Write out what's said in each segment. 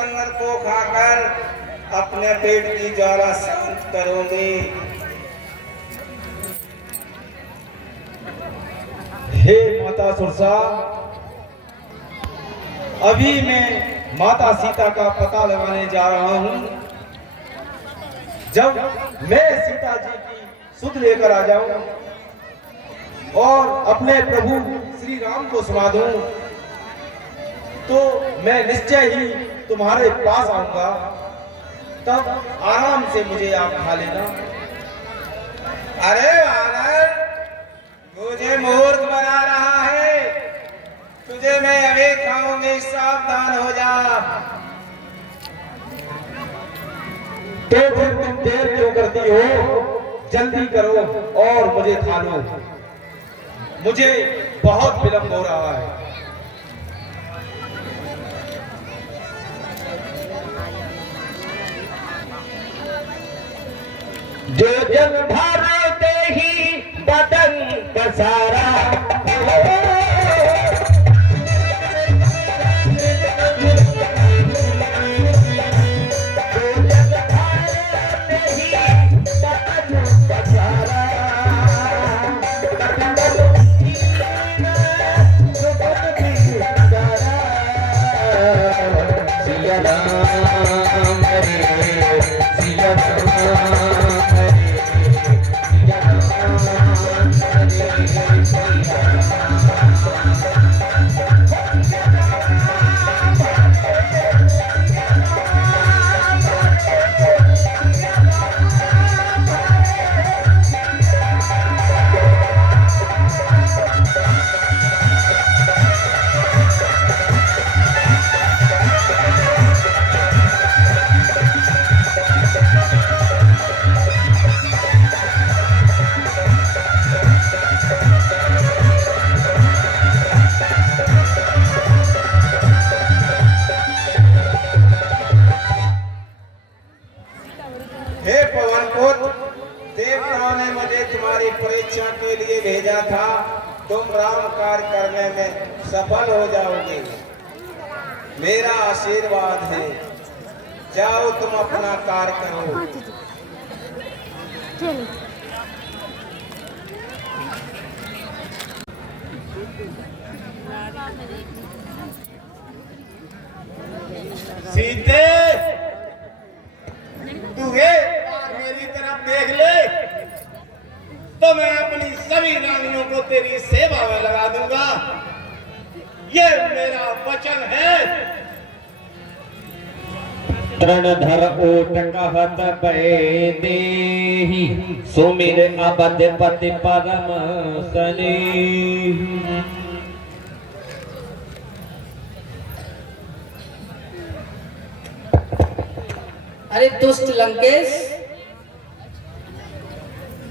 चुकंदर को खाकर अपने पेट की ज्वाला शांत करूंगी। हे माता सुरसा, अभी मैं माता सीता का पता लगाने जा रहा हूं। जब मैं सीता जी की सुध लेकर आ जाऊं और अपने प्रभु श्री राम को सुना दूं, तो मैं निश्चय ही तुम्हारे पास आऊंगा। तब आराम से मुझे आप खा लेना। अरे वानर, मुझे मूर्ख बना रहा है। तुझे मैं अभी खाऊंगी, सावधान हो जा। तो फिर तुम देर क्यों करती हो? जल्दी करो और मुझे खा लो। मुझे बहुत विलंब हो रहा है। जो जन भरते ही बदन पसारा, हे पवन पुत्र, देवताओं ने मुझे तुम्हारी परीक्षा के लिए भेजा था। तुम राम कार्य करने में सफल हो जाओगे, मेरा आशीर्वाद है। जाओ, तुम अपना कार्य करो। सीते, तू है और मेरी तरफ देख ले, तो मैं अपनी सभी रानियों को तेरी सेवा में लगा दूंगा। ये मेरा वचन है। तृणधर ओट कहत पए देहि, सुमिर अबध पति परम स्नेहि। अरे दुष्ट लंकेश,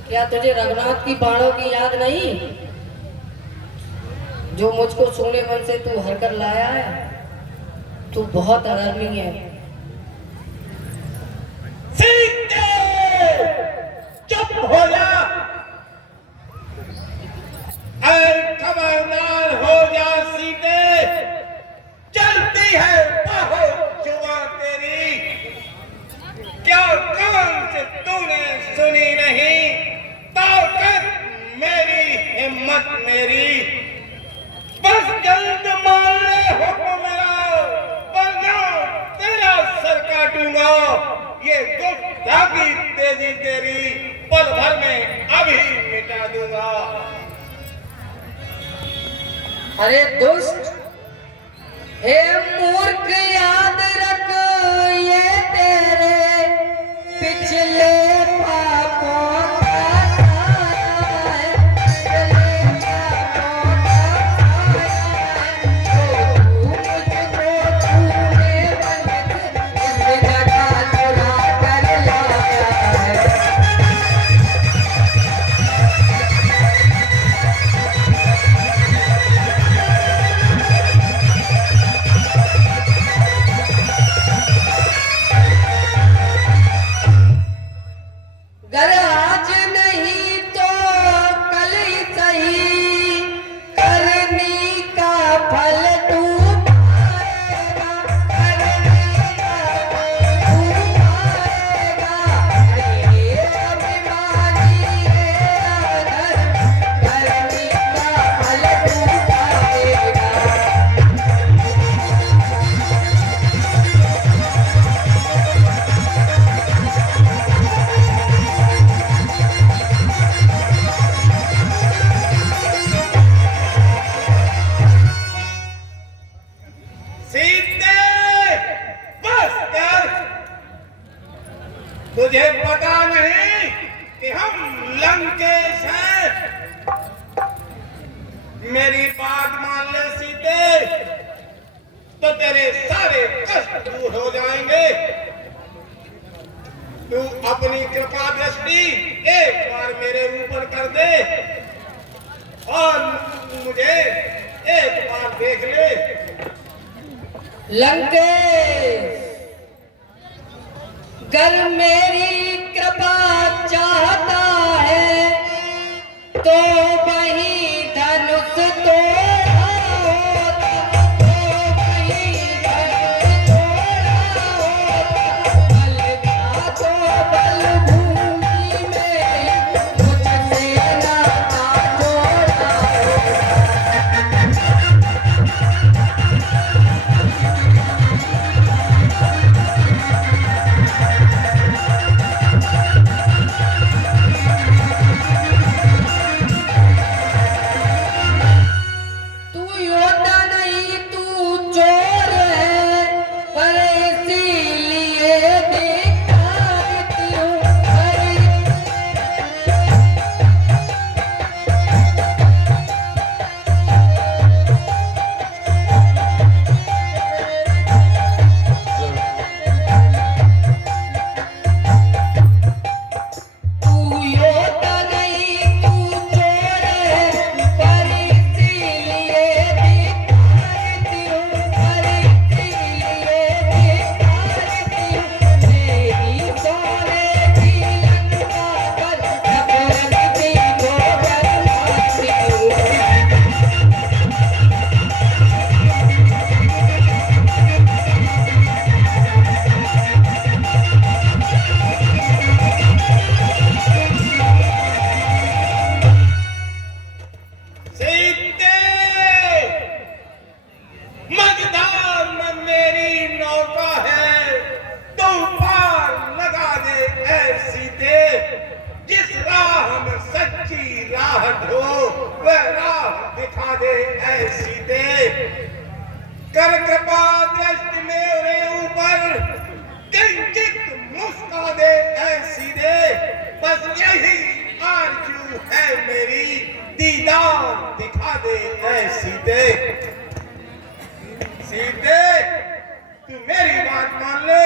क्या तुझे रघुनाथ की बाणों की याद नहीं, जो मुझको सोने वन से तू हर कर लाया है? तू बहुत अधर्मी है। सीते, चुप हो जा। अरे खबरदार हो जा सीते, चलती है बहुत जुआ तेरी। क्या कान से तूने सुनी नहीं? ताकत मेरी, हिम्मत मेरी। बस जल्द मान ले हुक्म मेरा, वरना तेरा सर काटूंगा। ये गुप्ता की तेजी तेरी पल भर में अभी मिटा दूंगा। अरे दुष्ट, हे मूर्ख, याद रख ये तेरे पिछले पापों का साया है, पिछले पापों का साया है। तो मुझको छूने बंद इस जगह चुरा कर लाया है। तुझे पता नहीं कि हम लंकेश हैं? मेरी बात मान ले सीते, तो तेरे सारे कष्ट दूर हो जाएंगे। तू अपनी कृपा दृष्टि एक बार मेरे ऊपर कर दे और मुझे एक बार देख ले। लंकेश, गर मेरी कृपा चाहता है तो वही धनुष तोड़ा होता, तो वही धनुष तोड़ा होता। बल का तो बल भूमि में मुझसे नाता जोड़ा होता। तू योद्धा नहीं, तू चोर है, पर इसीलिए दिखाती हूँ। तू योद्धा नहीं, तू चोर है, पर इसीलिए दिखाती हूँ, पर इसीलिए दिखाती हूँ। मेरी सोने की लंका पर नफरती को बरसाती हूँ। सीते, मझधार में मेरी नौका है, तू पार लगा दे ऐ सीते। जिस राह में सच्ची राह ढो, वह राह दिखा दे ऐ सीते। कर कृपा दृष्टि मेरे ऊपर किंचित मुस्का दे ऐ सीते। बस यही आरज़ू है मेरी, दीदार दिखा दे ऐ सीते। सीते, तू मेरी बात मान ले,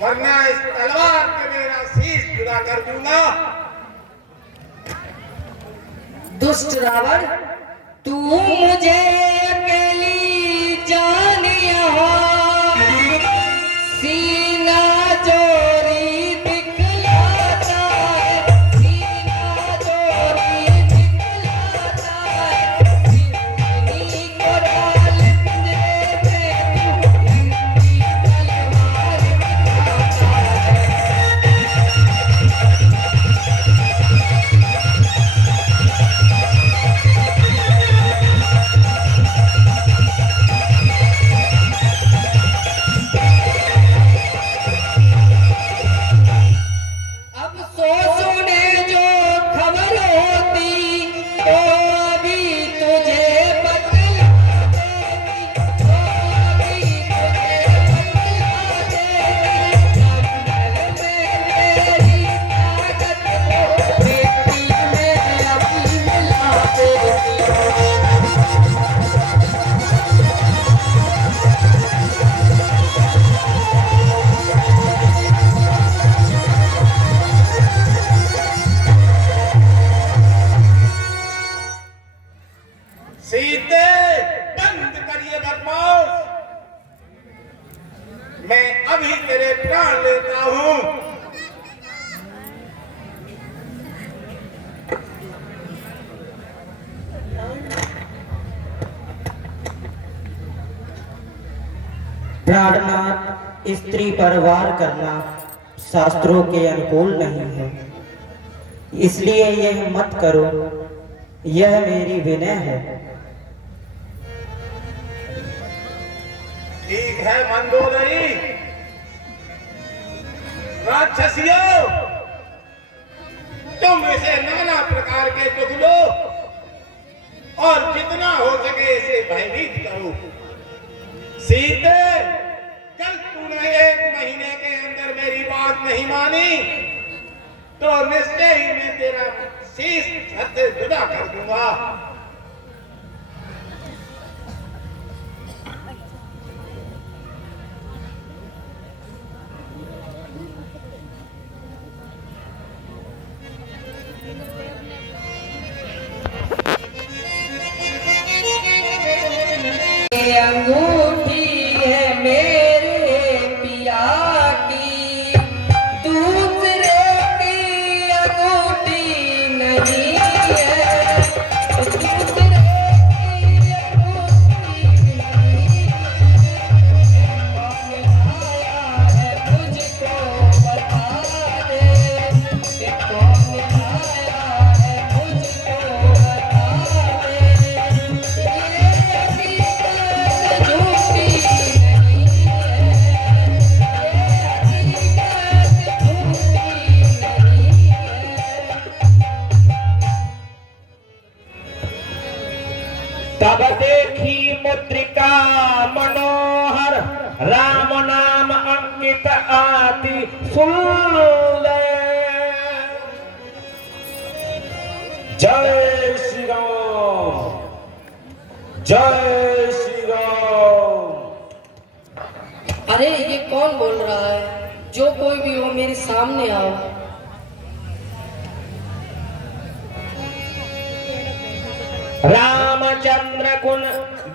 वरना इस तलवार पे मेरा शीश जुदा कर दूंगा। दुष्ट रावण, तू मुझे अकेली जानिया हो, सीना जोरी दिखलाता है, सीना जोरी दिखलाता है। जिंदगी को डाल पिंजरे में तू लंकी तलवार दिखाता है। अब सोचने जो खबर होती तो अभी तुझे बतला देती, तो अभी तुझे बतला देती। जंगल में मेरी ताकत को मिट्टी में अभी मिला देती। सीते, बंद करिए बकवास। मैं अभी तेरे प्राण लेता हूं। प्राणनाथ स्त्री पर वार करना शास्त्रों के अनुकूल नहीं है, इसलिए यह मत करो, यह मेरी विनय है। ठीक है मंदोदरी। राक्षसियों, तुम इसे नाना प्रकार के दुख लो और जितना हो सके इसे भयभीत करो। सीते, कल तूने 1 महीने के अंदर मेरी बात नहीं मानी तो निश्चय ही मैं तेरा शीश छत से जुदा कर दूंगा। अंगूठी है मेरे पिया की, दूसरे की अंगूठी नहीं है, दूसरे की अंगूठी नहीं है। कौन लाया है मुझको बता दे, कि कौन लाया है मुझको बता दे। तब देखी मुद्रिका मनोहर, राम नाम अंकित आति सुंदर। जय श्री राम, जय श्री राम। अरे ये कौन बोल रहा है? जो कोई भी हो मेरे सामने आओ। रामचंद्र गुण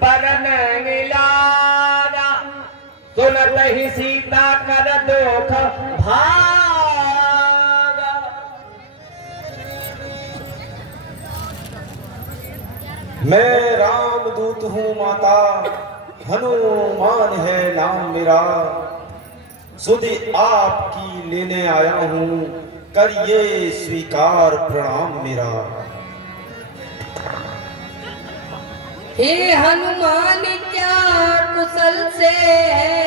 बरन मिलाना, सुनत ही सीता कर दुख भागा। मैं रामदूत हूँ माता, हनुमान है नाम मेरा। सुधि आपकी लेने आया हूँ, करिए स्वीकार प्रणाम मेरा। हे हनुमान क्या कुशल से है,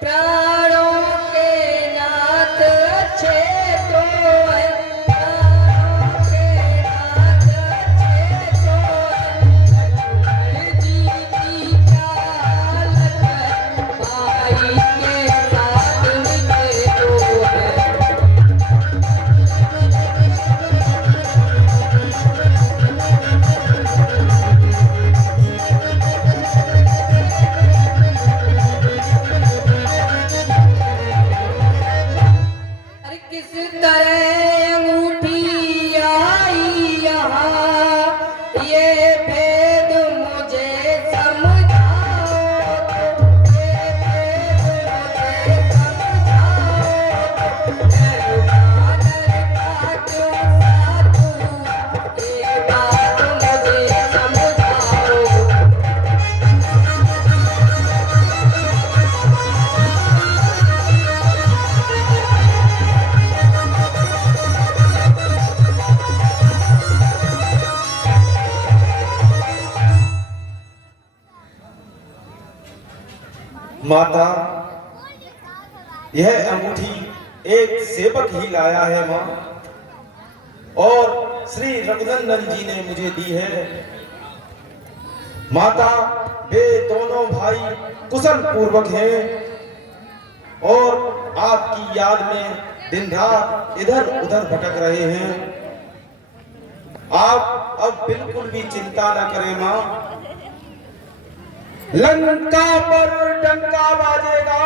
प्राणों के नाथ अच्छे तो है, प्राणों के नाथ अच्छे तो है। लक्ष्मण जी की क्या हालत है, भाई के साथ मिले तो है। किस तरह अंगूठी आई यहाँ, ये भेद मुझे समझाओ, ये भेद मुझे समझाओ। मैं बादल का क्यों साधू, ये बात मुझे समझाओ। माता, यह अंगूठी एक सेवक ही लाया है माँ, और श्री रघुनंदन जी ने मुझे दी है। माता, वे दोनों भाई कुशल पूर्वक हैं और आपकी याद में दिन रात इधर उधर भटक रहे हैं। आप अब बिल्कुल भी चिंता न करें माँ। लंका पर डंका बाजेगा,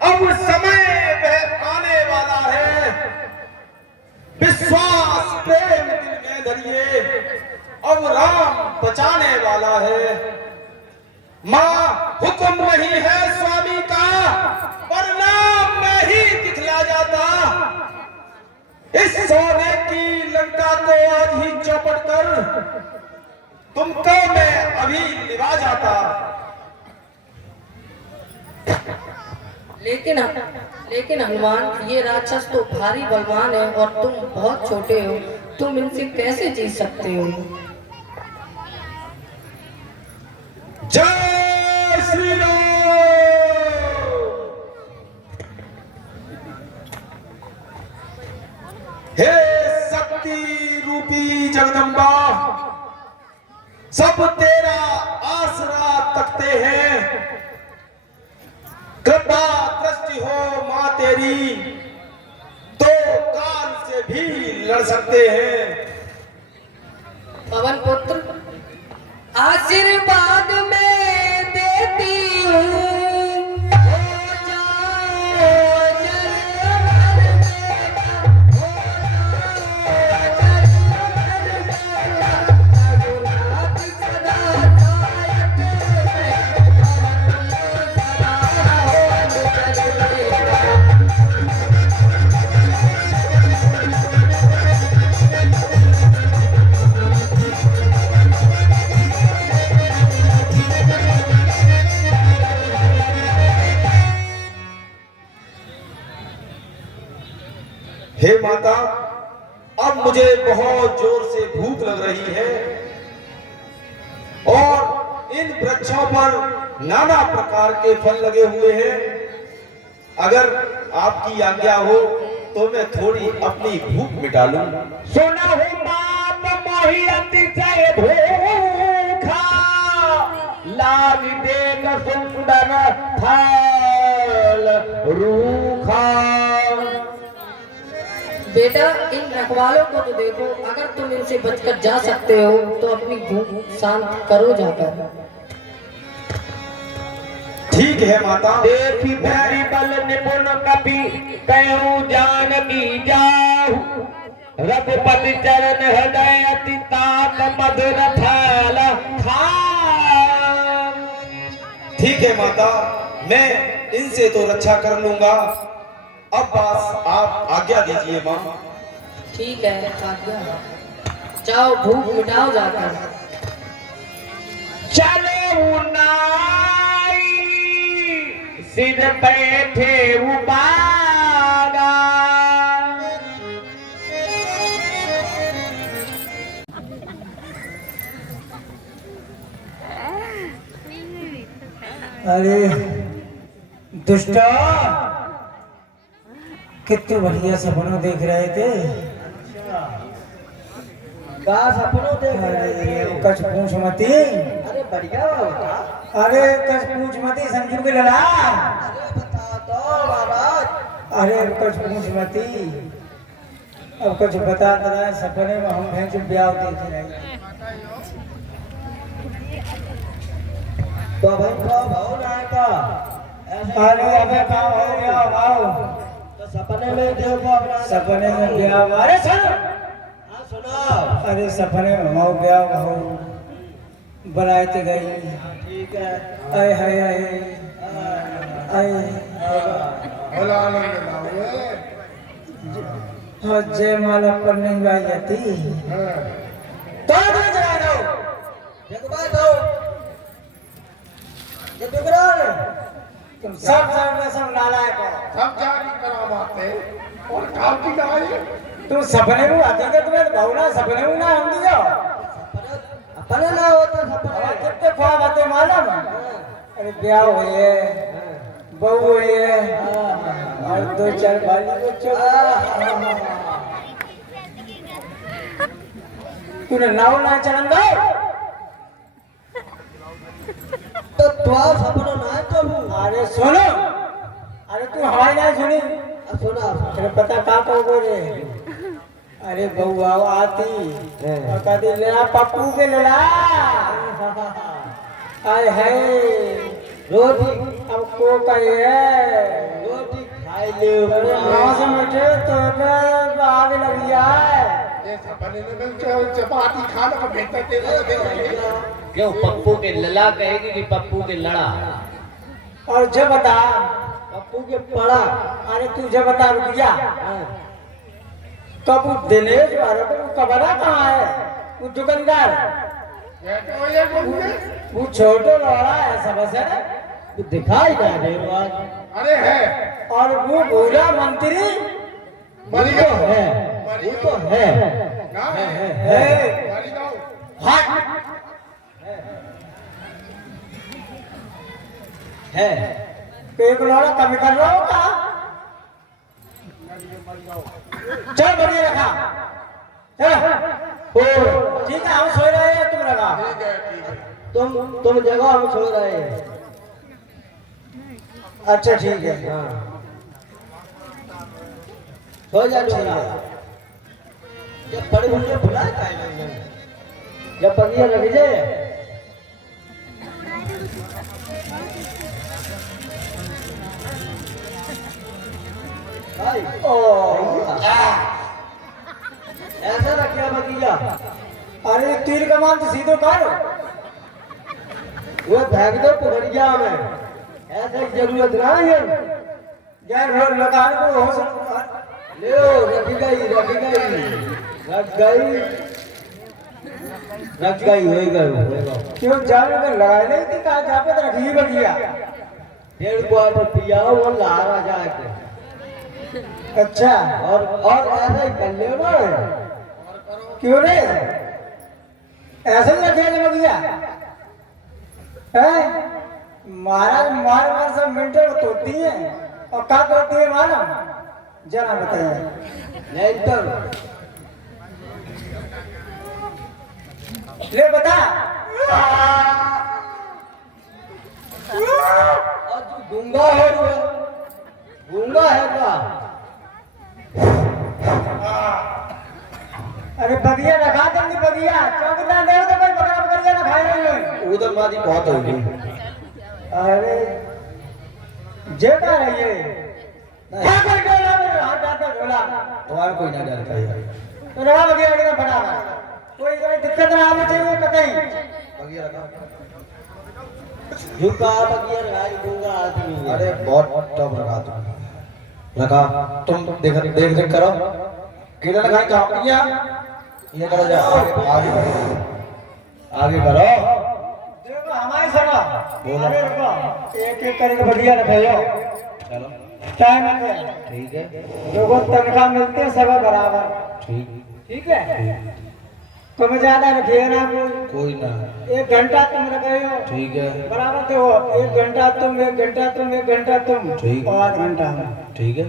अब समय वह आने वाला है। विश्वास प्रेम दिल में धरिए, अब राम बचाने वाला है। माँ, हुक्म नहीं है स्वामी का, वरना मैं ही दिखला जाता। इस सोने की लंका को आज ही चौपट कर तुमको मैं अभी लिवा जाता। लेकिन हनुमान, ये राक्षस तो भारी बलवान है और तुम बहुत छोटे हो, तुम इनसे कैसे जीत सकते हो? जय श्री राम। हे शक्ति रूपी जगदम्बा, सब तेरा आसरा तकते हैं। कृपा दृष्टि हो माता तेरी तो काल से भी लड़ सकते हैं। पवन पुत्र, आशीर्वाद में देती हूँ, हो जाओ जरमर बेटा, हो जाओ जरमर बेटा, रघुनाथ सदा सहायक है, सदा हो बेटा। हे माता, अब मुझे बहुत जोर से भूख लग रही है और इन वृक्षों पर नाना प्रकार के फल लगे हुए हैं। अगर आपकी आज्ञा हो तो मैं थोड़ी अपनी भूख मिटा लूं। सुना हूँ बाप मोहि अतिशय भूखा, लाग देख सुंदर फल रूखा। बेटा, इन रखवालों को तो देखो, अगर तुम इनसे बचकर जा सकते हो तो अपनी भूख शांत करो जाकर। ठीक है माता। देखी भैरी बल निपुण कपि कहूँ जानकी जाहु, रघुपति चरण हृदय अति तात मधुर फल खाऊं। ठीक है माता, मैं इनसे तो रक्षा कर लूंगा। अब बस आप आज्ञा दीजिए माँ। ठीक है, आज्ञा। जाओ, भूख मिटाओ जाकर। चलो नाई सिर बैठे उबागा, अरे दुष्टा, कितने बढ़िया सपनों देख रहे थे। का सपनों देख रहे थे? कछ पूछ मती। अरे बढ़िया होगा। अरे कछ पूछ मती संजू के लड़ा। अरे बता दो महाराज। अरे कछ पूछ मती। अब कुछ बता रहा, सपने में हम हैं जो ब्याह देख रहे हैं। तो भाई का भाव ना का। अरे अबे काम हो गया भाव। तो सपने में देखो अपना। सपने में ब्याह। अरे सुन, हाँ सुनाओ। अरे सपने में माओ ब्याह हो बनाते गई। ठीक है। आय हाय आय आय। भला आनंद ना हुए। हाँ, जय माला पर नहीं बाई जाती। तो जरा दो। जगवा दो। ये बिगड़ाल। तुम सब सब नालायक हो। सब जारी करामाते और काम की गाय। तुम सपने में आते थे, तुम्हें भावना सपने में ना हम दियो। अपने ना होता सपने। कितने ख्वाब आते मालूम। अरे ब्याह हुए, बहू हुई है और दो चार बाली बच्चों। तूने नाव ना चलन दो। तो तुम्हारा सपना ना कबू। अरे सुनो, अरे तू हमारी ना सुनी। सुना। तेरे पता का कहो रे। अरे बहू आओ आती और कदी लेना पप्पू के लेना। आय हाय रोटी अब को कहिए रोटी खाई ले। अरे गाँव से बैठे तो आग लग जाए। ये सपने में चपाती खाना का बेहतर तेरे क्यों पप्पू के लला कहेगी कि पप्पू के लड़ा? और जब बता पप्पू के पड़ा। अरे तू जब बता रुपया कब दिनेश कबरा कहाँ है? वो दुकानदार वो छोटो लौड़ा है सबसे। तो दिखाई ना दे आज। अरे है और वो भूला मंत्री मरी वो गो है। वो तो है। ना है। मरी गो है। एक लौड़ा कभी कर रहा होगा। चल बढ़िया रखा। चल ओ ठीक है, हम सो रहे हैं, तुम रखा। ठीक है। तुम जगह हम सो रहे हैं। अच्छा ठीक है। हाँ। हो जा डोरा जब बड़े मुझे बुलाए काहे जब बगिया लग जाए ऐसा रखिया बगिया अरे तीर कमान तो सीधो कर वो भाग दो पकड़िया में ऐसा की जरूरत नहीं है यार रोड लगाने को हो सकता ले रख गई होएगा क्यों जाने को लगाए नहीं थी कहा जहाँ पे रखी बगिया 1.5 क्वार्टर पिया वो लारा जाके अच्छा और ऐसा ही कर ले ना क्यों रे ऐसे ही रखेगा बगिया है महाराज मार सब मिनटों में तोड़ती है और क्या तोड़ती है मानो जरा बताइए नहीं तो ले बता और तू गूंगा है क्या अरे बगिया रखा तुमने बगिया चौकीदार दे तो कोई बकरा बकरिया ना खाए नहीं उधर मादी बहुत होगी अरे जेता है ये क्या कर डोला मेरे हाथ जाता डोला तुम्हारा कोई ना डरता है तो रहा बगिया लगे बना कोई दिक्कत ना आनी चाहिए कतई बगिया रखा झुका बगिया राज गूंगा आदमी अरे बहुत टफ रखा तुम रखा तुम देख देख करो किधर लगाई कहाँ बगिया ये करो जा आगे आगे करो देखो हमारी सुनो अरे रुको एक एक करके बढ़िया रखेगा चलो टाइम है ठीक है लोगों तनख्वाह मिलते हैं सब बराबर ठीक है तुम ज्यादा रखिए ना कोई ना 1 घंटा तुम रखे हो ठीक है बराबर तो 1 घंटा तुम 1 घंटा तुम 1 घंटा तुम ठीक। और 8 घंटा ठीक है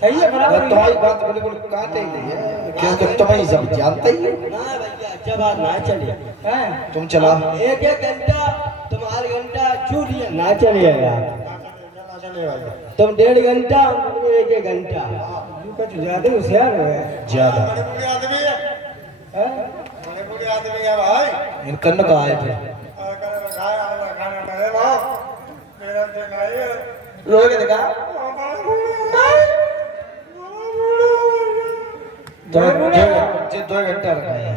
सही है बराबर तुम्हारी बात बिल्कुल काटे ही नहीं है क्योंकि तुम ही सब जानते ही हो ना भैया अच्छा बात ना चलिए हैं तुम चला एक घंटा तुम्हारा घंटा छूटिए ना चलिए यार तुम 1.5 घंटा एक घंटा तू कुछ ज्यादा होशियार है ज्यादा हैं? इन कन्न का आए थे लोग देखा दो घंटा रखा है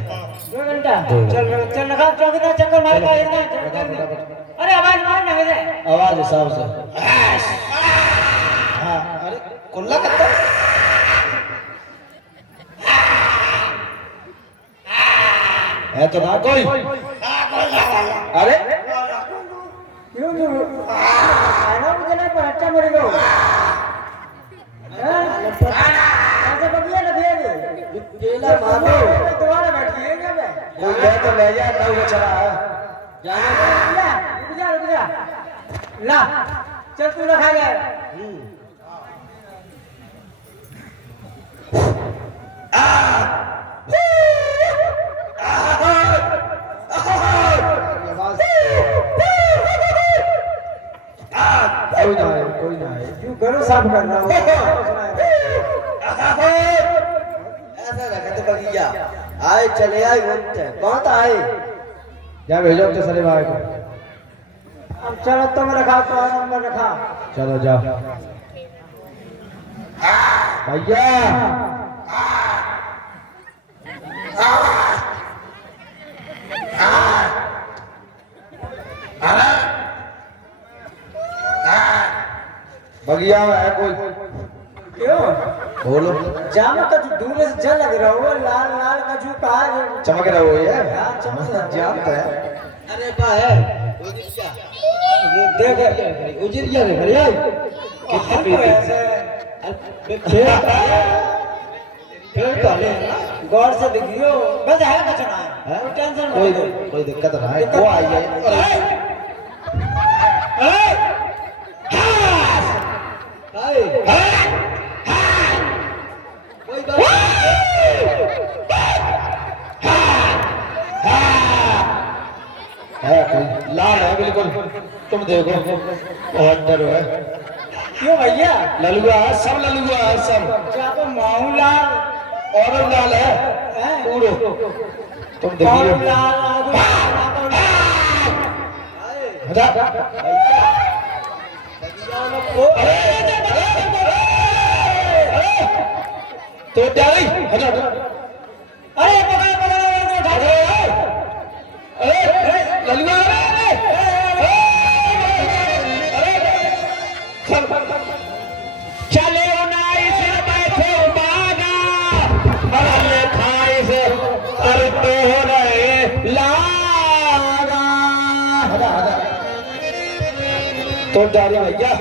2 घंटा चल चल लगा चौकीदार चक्कर मार का अरे आवाज मार ना मेरे आवाज हिसाब से हाँ अरे कुल्ला करता है तो ना कोई अरे क्यों खाना मुझे नहीं पर अच्छा मेरे को ऐसे बगिया ना दिए केला मारो दोबारा बैठिए क्या मैं कोई ले तो ले जा ना वो चला जाने रुक जा ला चल तू रखा गया कोई ना है क्यों घरों साफ कर रहा हूँ ऐसा रखा तो बगिया आए चले आए बोलते कौन था आए क्या भेजो तो सरे भाई को अब चलो तुम रखा तो नंबर रखा चलो जाओ भैया बगिया है कोई क्यों बोलो जाम कछु दूर से जल लग रहा हो लाल लाल कछु कहा चमक रहा हो ये चमक रहा है। जाम तो है अरे बा है ये देख उजरिया रे भैया कितने ऐसे फिर तो ले गौर से देखियो बस है कचना है कोई टेंशन मत लो कोई दिक्कत ना है वो आई है कोई बात है कोई लाल है बिल्कुल तुम देखो बहुत डर है क्यों भैया? ललुआ है, सब ललुआ है सब। क्या तो माहूलाल और लाल है है? उड़ो तुम देखिए माहूलाल हटा तो डाली हटा हटा अरे पकड़ पकड़ उठा दे। अरे ललुआ चले नाई सिर बैठे बागा मरल खाई से अरे तो रहे लागा। हटा हटा तो डाली भैया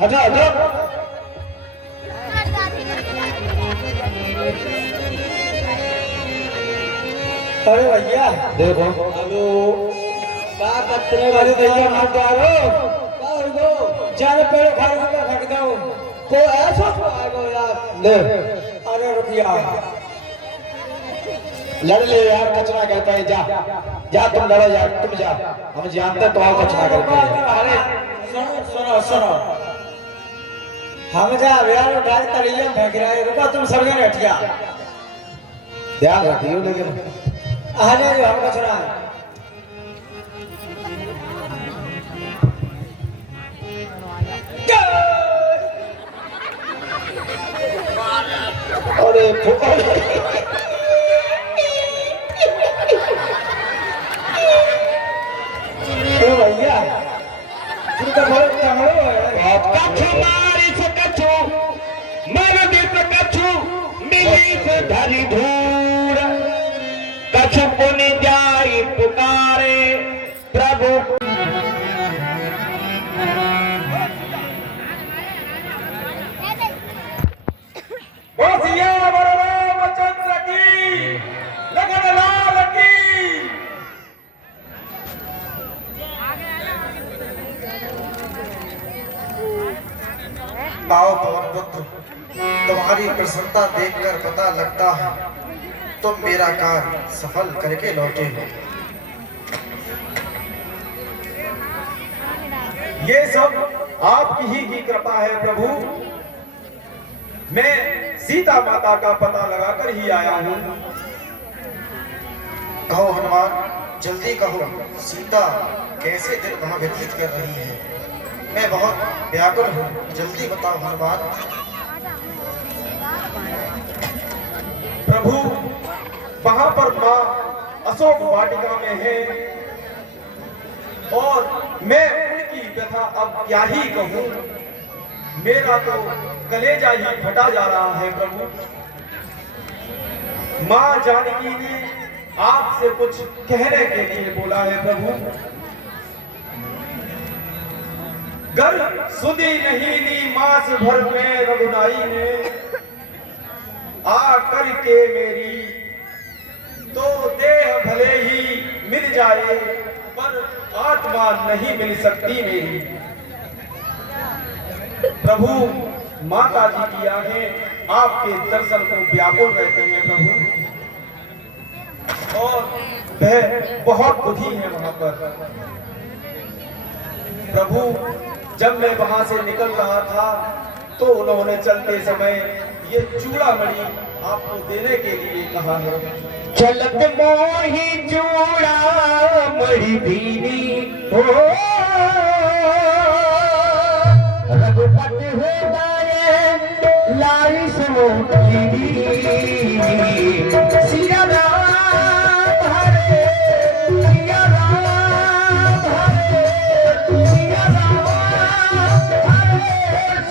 हटा हटा अरे भैया देखो हेलो का पत्रे वाले भैया मत डालो का हो जाने पेड़ खाने का फट दो को ऐसा तो आएगा यार। ले अरे रुकिया लड़ ले यार कचरा कहता है जा जा तुम लड़ो यार तुम जा हम जानते तो आओ कचरा करते हैं। अरे सुनो सुनो सुनो हम जा यार डाल तड़िया फेंक रहे हैं। रुका तुम सब जने हटिया ध्यान रखियो लेकिन आने जो हम कचरा है। अरे भैया तुम तो बहुत तगड़ो है। कछु मारी से कछु मर दी से कछु मिली से धरी धूर कछु पुनि जाई पुकारे प्रभु। बोसिया रामचंद्र की लगन लाल की। आओ पवन पुत्र, तुम्हारी प्रसन्नता देखकर पता लगता है तुम मेरा कार्य सफल करके लौटे हो। ये सब आपकी ही की कृपा है प्रभु। मैं सीता माता का पता लगाकर ही आया हूँ। कहो हनुमान, जल्दी कहो सीता कैसे दिन वहां व्यतीत कर रही है। मैं बहुत व्याकुल हूँ, जल्दी बताओ हनुमान। प्रभु वहां पर माँ अशोक वाटिका में है और मैं उनकी व्यथा अब क्या ही कहूँ। मेरा तो कलेजा ही फटा जा रहा है प्रभु। माँ जानकी ने आपसे कुछ कहने के लिए बोला है प्रभु। घर सुधी नहीं ली मास भर में रघुनाई ने आ करके मेरी तो देह भले ही मिल जाए पर आत्मा नहीं मिल सकती मेरी। प्रभु माता जी की आंखें आपके दर्शन को व्याकुल रहती हैं प्रभु और वह बहुत दुखी है वहां पर। प्रभु जब मैं वहां से निकल रहा था तो उन्होंने चलते समय ये चूड़ामणि आपको देने के लिए कहा है। चलत मोही चूड़ा मड़ी दीनी हो रघुपति हो गए लाई सो सिया राम हरे सिया राम हरे सिया राम हरे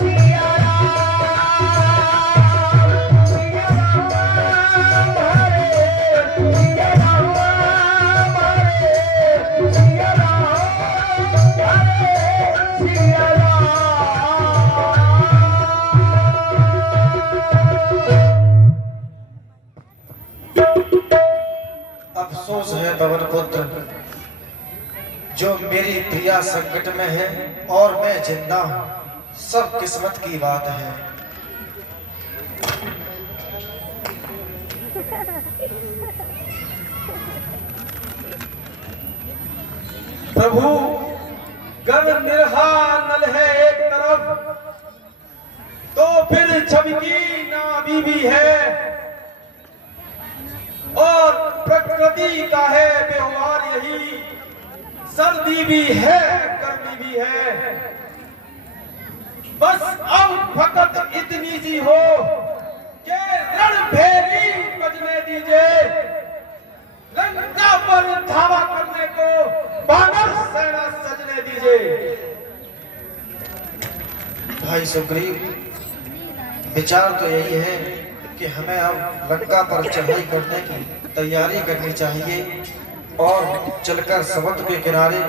सिया राम सिया राम हरे सिया राम हरे सिया राम हरे सिया अफसोस है पवन पुत्र, जो मेरी प्रिया संकट में है और मैं जिंदा हूँ, सब किस्मत की बात है। प्रभु गन निर्हा नल है एक तरफ छवि की ना बीवी है और प्रकृति का है व्यवहार यही, सर्दी भी है गर्मी भी है। बस अब फकत इतनी सी हो कि रणभेरी बजने दीजिए, लंका पर धावा करने को बानर सेना सजने दीजिए। भाई सुग्रीव, विचार तो यही है कि हमें अब लंका पर चढ़ाई करने की तैयारी करनी चाहिए और चलकर समुद्र के किनारे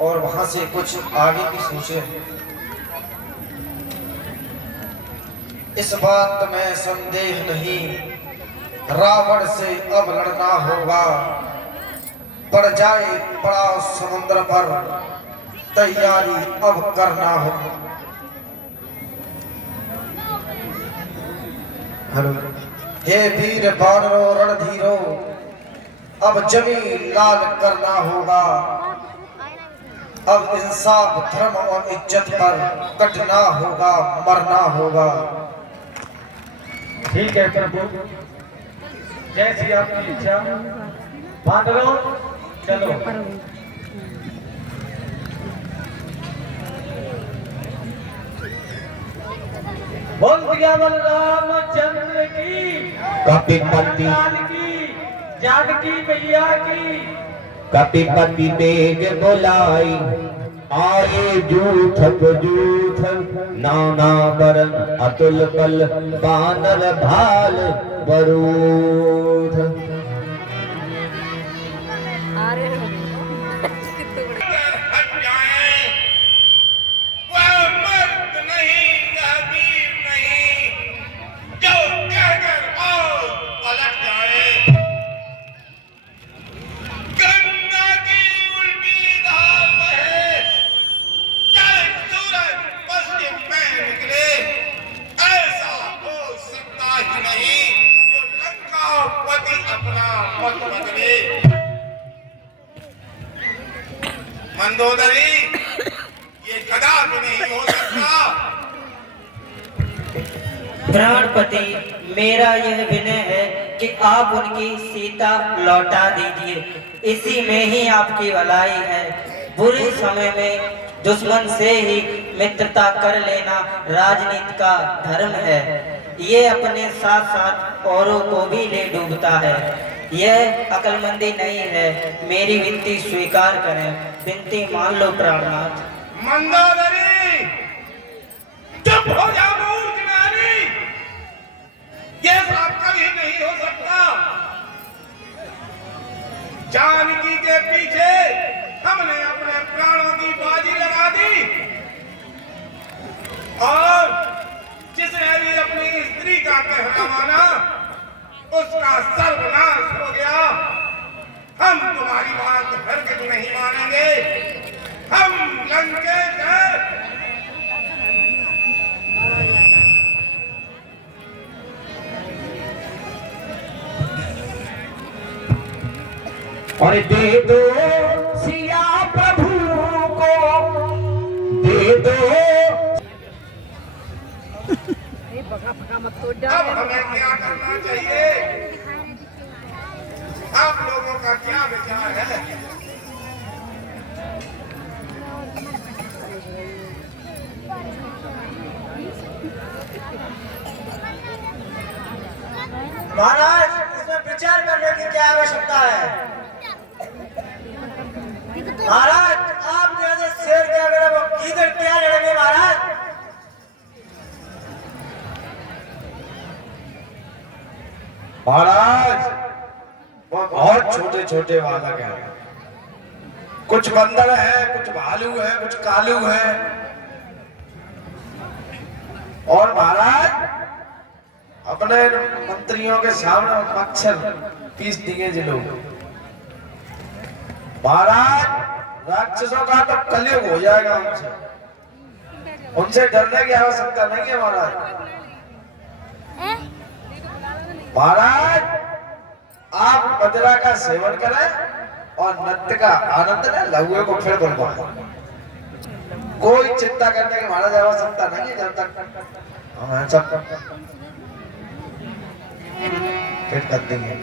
और वहां से कुछ आगे की सोचें। इस बात में संदेह नहीं, रावण से अब लड़ना होगा। पड़ जाए पड़ाव समुद्र पर, तैयारी अब करना होगा। हेलो। हे वीर बानरों रणधीरों, अब जमीन लाल करना होगा। अब इंसाफ धर्म और इज्जत पर कटना होगा, मरना होगा। ठीक है प्रभु, जैसी आपकी इच्छा। बानरों चलो। बोल दिया रामचंद्र की, कपिपति की जानकी मैया की। कपिपति तेज बोलाई, आए जूथक जूथ नाना बरन अतुल बल, बानर भाल बरूथ। मंदोदरी, ये कदापि नहीं हो सकता। प्राणपति, मेरा यह विनय है कि आप उनकी सीता लौटा दीजिए। इसी में ही आपकी भलाई है। बुरे समय में दुश्मन से ही मित्रता कर लेना राजनीति का धर्म है। ये अपने साथ साथ औरों को भी ले डूबता है। यह अकलमंदी नहीं है। मेरी विनती स्वीकार करें। विनती मान लो प्राणनाथ। मंदोदरी, चुप हो जाओ मूर्ख नारी। ये सब कभी नहीं हो सकता। जानकी के पीछे हमने अपने प्राणों की बाजी लगा दी और जिसने भी अपनी स्त्री का कहना माना उसका सर्वनाश हो गया। हम तुम्हारी बात हरगिज़ नहीं मानेंगे। हम लंकेश हैं। और दे दो सिया प्रभु को, दे दो। अब हमें क्या करना चाहिए? आप लोगों का क्या विचार है? महाराज, इसमें विचार करने की क्या आवश्यकता है? महाराज, आप जैसे शेर के अगर वो गीदड़ क्या लड़ेंगे महाराज? महाराज, वो बहुत छोटे छोटे बालक हैं। कुछ बंदर है, कुछ भालू है, कुछ कालू है। और महाराज, अपने मंत्रियों के सामने मच्छर पीस दिए जी लोग। महाराज, राक्षसों का तो कलयुग हो जाएगा उनसे। उनसे डरने की आवश्यकता नहीं है महाराज। महाराज, आप मदिरा का सेवन करें और नृत्य का आनंद लें, लहुए को फिर बुलवाएं। कोई चिंता करने की महाराज आवश्यकता नहीं है जब तक हाँ सब फिट कर देंगे।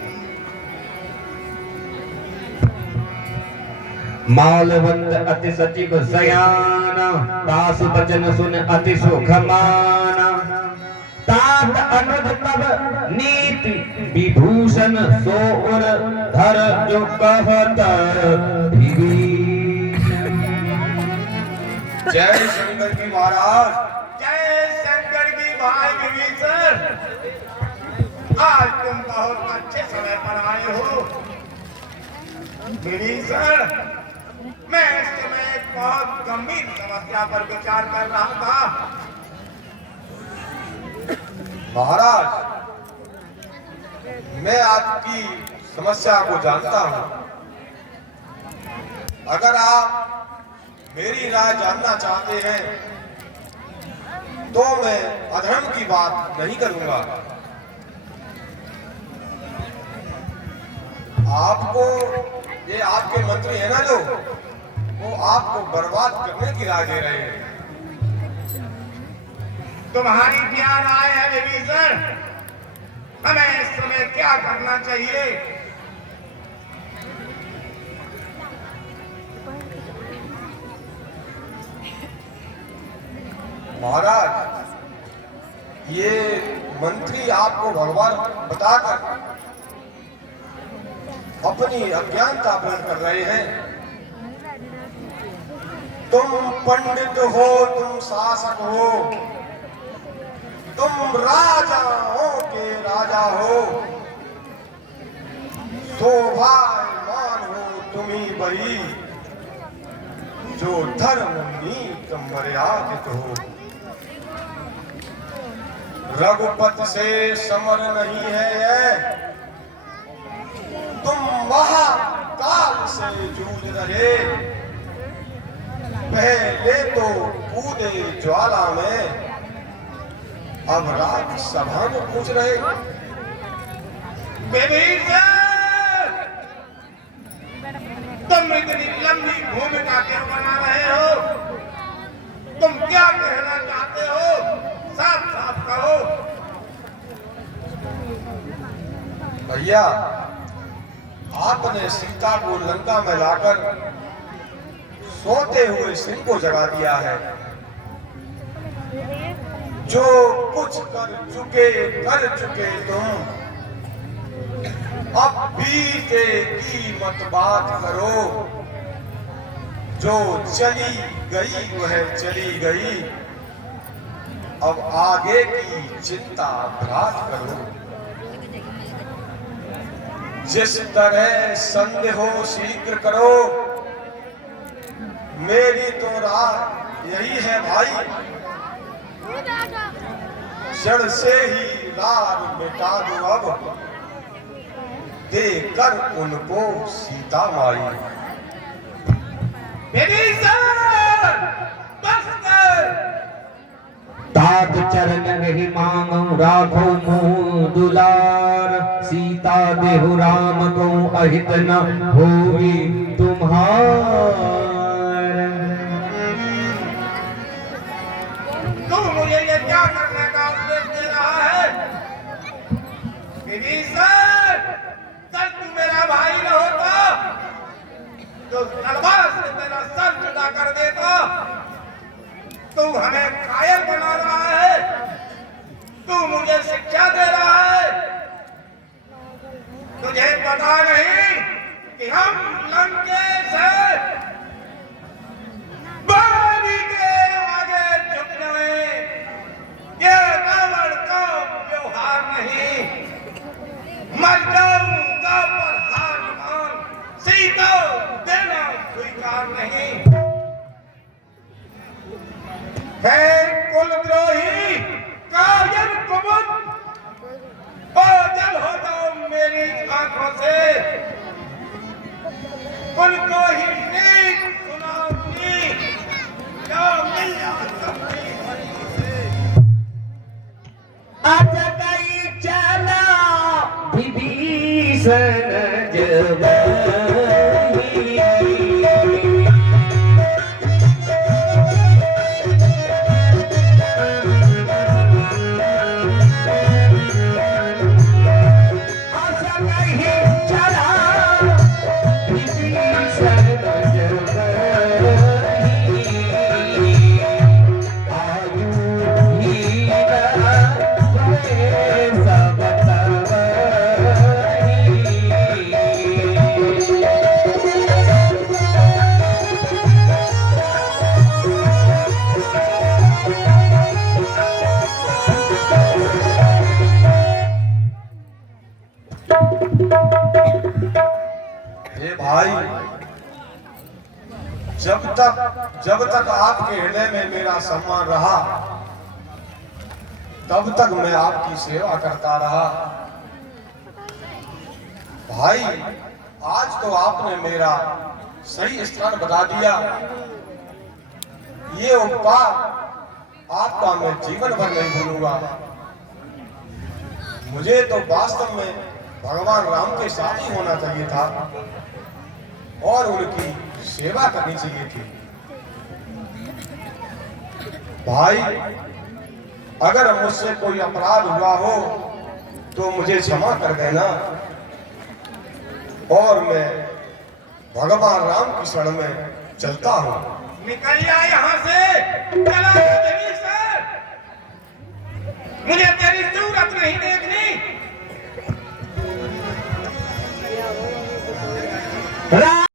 मालवंत अति सचिव सयाना, दास बचन सुन अति सुख माना। तात अनुज तब नीति विभूषण, सोर धर जो कहत विभीषण। जय शंकर की महाराज, जय शंकर की भाई विभीषण। आज तुम बहुत अच्छे समय पर आए हो विभीषण। मैं इस समय एक बहुत गंभीर समस्या पर विचार कर रहा था। महाराज, मैं आपकी समस्या को जानता हूं। अगर आप मेरी राय जानना चाहते हैं तो मैं अधर्म की बात नहीं करूंगा। आपको, ये आपके मंत्री है ना जो, वो आपको बर्बाद करने की राय दे रहे हैं। तुम्हारी क्या राय है विभीषण? हमें इस समय क्या करना चाहिए? महाराज, ये मंत्री आपको भगवान बताकर अपनी अज्ञानता पूर्ण कर रहे हैं। तुम पंडित हो, तुम शासक हो, तुम राजाओं के राजा हो, शोभायमान हो तुम्ही बही, जो धर्म नीत मर्यादित हो। रघुपति से समर नहीं है ये, तुम महाकाल से जूझ रहे। पहले तो कूदे ज्वाला में, अब राज सभा में पूछ रहे। तुम इतनी लंबी भूमिका क्यों बना रहे हो? तुम क्या कहना चाहते हो? साफ साफ कहो। भैया, आपने सीता को लंका में लाकर सोते हुए सिंह को जगा दिया है। जो कुछ कर चुके तुम, अब बीते की मत बात करो। जो चली गई वह चली गई, अब आगे की चिंता भ्रात करो। जिस तरह संदेह हो शीघ्र करो, मेरी तो राय यही है भाई। जड़ से ही रार मिटा दो अब, देकर उनको सीता माई। तात चरण नहीं मांगो राखो मोह दुलार, सीता देहु राम को अहित न होई तुम्हार। तू मुझे ये क्या करने का उपदेश दे रहा है? विभीषण, सर तू मेरा भाई न होता तो तलवार से तेरा सर जुदा कर देता। तू हमें कायर बना रहा है, तू मुझे शिक्षा दे रहा है। तुझे पता नहीं कि हम लंकेश हैं? बारी के आगे झुकने ये रावण का व्यवहार नहीं। मर जाऊंगा पर हार मान सीता देना स्वीकार नहीं। है कुलद्रोही, कायर कुमुद, ओझल हो जाओ मेरी आंखों से। उनको ही नीक सुनाऊंगी, क्या मिल सकती हरी से। अजगई चला विभीषण जब जब तक आपके हृदय में मेरा सम्मान रहा, तब तक मैं आपकी सेवा करता रहा। भाई, आज तो आपने मेरा सही स्थान बता दिया। ये उपकार आपका मैं जीवन भर नहीं भूलूंगा। मुझे तो वास्तव में भगवान राम के साथ ही होना चाहिए था और उनकी सेवा करनी चाहिए थी। भाई, अगर मुझसे कोई अपराध हुआ हो तो मुझे क्षमा कर देना और मैं भगवान राम की शरण में चलता हूँ। निकल जा यहाँ से, चला जमीन से। मुझे तेरी सूरत नहीं देखनी।